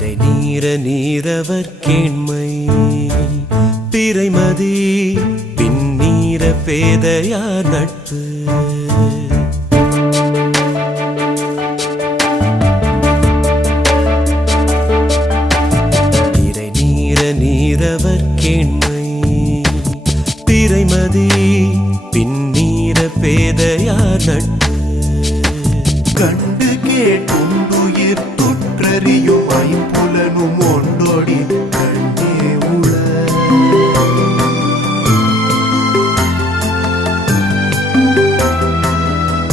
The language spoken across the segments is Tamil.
நிறை நீர நீரவர் கேண்மை பிறைமதி பின்னீர பேதையார் நட்பு நிறை நீர நீரவர் கேண்மை பிறைமதி பின்னீர பேதையார் நட்பு கண்டு கேட்டுண்டுயிர் துற்றறியும் ஐம்புலனும் ஒன்றோடி கண்ணே உள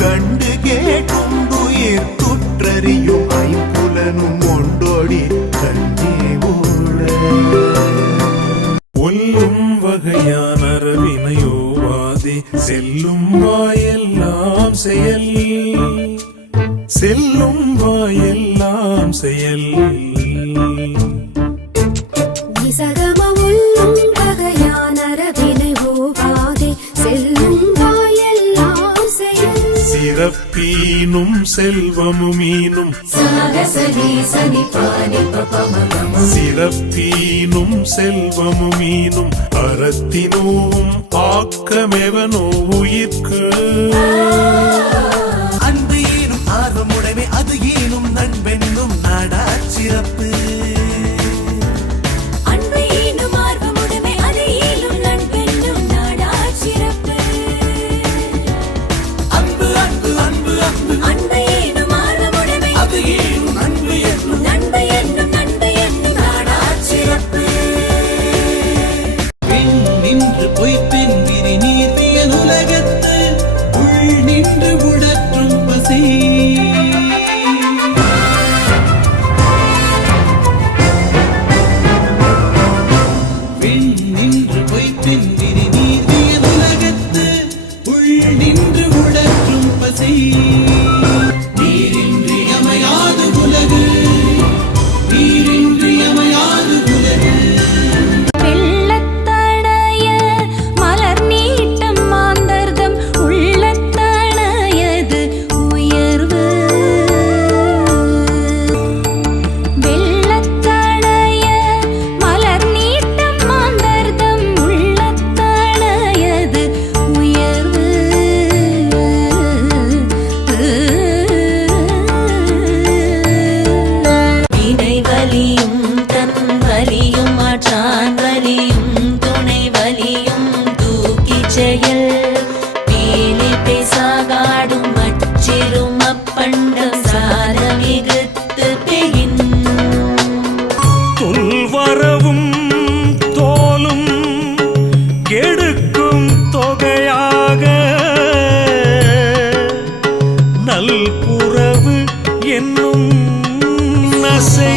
கண்டு கேட்டுண்டுயிர் துற்றறியும் ஐம்புலனும் ஒன்றோடி கண்ணே உள ஒல்லும் வகையான வினையோவாதே செல்லும் வாயெல்லாம் செயல் செல்லும் வாயெல்லாம் செயல் நிசகம உள்ளும் வகையான வினையோவாதே செல்லும் வாயெல்லாம் செயல் சிறப்பீனும் செல்வமுமீனும் சிறப்பீனும் செல்வமுமீனும் அறத்தினோவும் ஆக்கமெவனோ உயிர்க்கு அன்பு ஈனும் ஆர்வமுடைமை அது ஈனும் நண்பென்னும் நாடா சிறப்பு அன்பு ஈனும் ஆர்வமுடைமை அது ஈனும் நண்பென்னும் நாடா சிறப்பு அன்பு அன்பு அன்பு அன்பு அன்பு ஈனும் ஆர்வமுடைமை அது ஈனும் நண்பு என்னும் நண்பு என்னும் நண்பு என்னும் நாடா சிறப்பு பெண் நின்று பொய்ப்பெண் விரி நீர்வியல் உலகத்து உள் நின்று உடற்றும் பசி பெண் நின்று பொய்ப்பெண் விரி நீர்வியல் உலகத்து உள் நின்று உடற்றும் பசி நீரின்றி அமையாது உலகு நீரின்றி அமையாது உலகு வெள்ளத்தணைய மலர் நீட்டம் மாந்தர்தம் உள்ளத்தணையது உயர்வு வெள்ளத்தணைய மலர் நீட்டம் மாந்தர்தம் உள்ளத்தணையது உயர்வு வினை வலியும் தன் வலியும் ஆற்றான் வலியும் துணை வலியும் தூக்கிச் செயல் மேலே பேசாகாடும் அச்சிரும் அப்பண்டம் சார மிகுத்து பெயின் தொல்வரவும் தோலும் கெடுக்கும் தொகையாக நல்புறவு என்னும் நசை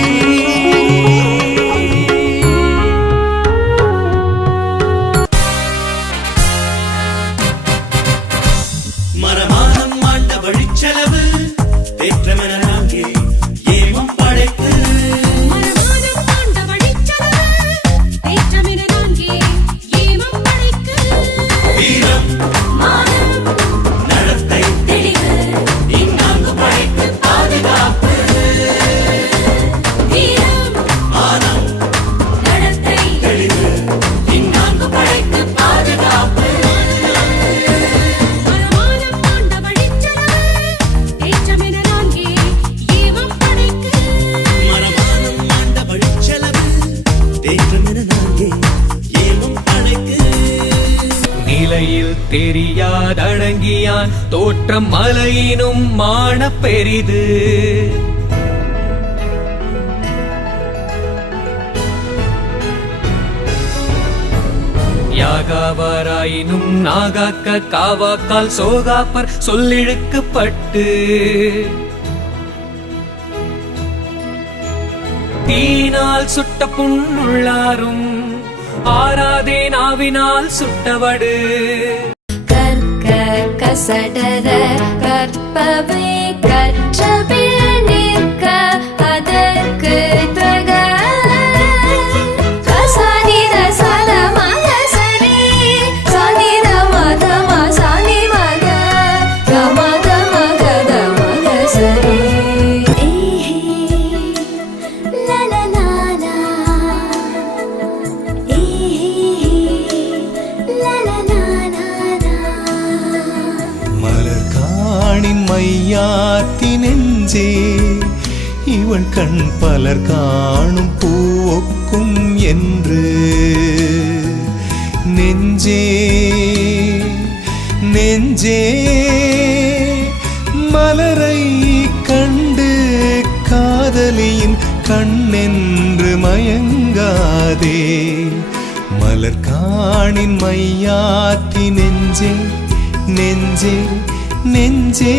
மரமானம் மாண்ட வழிச்செலவு தேற்றமென நாங்கே ஏமம் படைத்து மரமானம் தாண்ட வழிச்செலவு தேற்றமென நாங்கே ஏமம் படைக்கு வீரம் மானம் நடத்தை தெளிவு இன்னாங்கு படைத்து பாதுகாப்பு வீரம் மானம் நடத்தை தெளிவு இன்னாங்கு படைத்து பாதுகாப்பு மரமானம் தாண்ட வழிச்செலவு தேற்றமென நாங்கே ஏமம் படைக்கு மரமானம் மாண்ட வழிச்செலவு தேற்றமென நாங்கே ஏமம் படைத்து நிலையில் தெரியாதடங்கியான் தோற்றம் மலையினும் மான பெரிது யாகாவாராயினும் நாகாக்க காவாக்கால் சோகாப்பர் சொல்லிழுக்கப்பட்டு தீயினால் சுட்ட புண்ணுள்ளாரும் ஆராதே நாவினால் சுட்டவடு கற்க கசடர கற்பவை கற்றபில் நிற்க அதற்கு தக கசனித சலமக சரி சனித மதம சனி மக கமத மகத மக சரி la la நெஞ்சே இவள் கண் பலர் காணும் பூவொக்கும் என்று நெஞ்சே நெஞ்சே மலரை கண்டு காதலியின் கண்ணென்று மயங்காதே மலர் காணின் மையாத்தி நெஞ்சே நெஞ்சே நெஞ்சே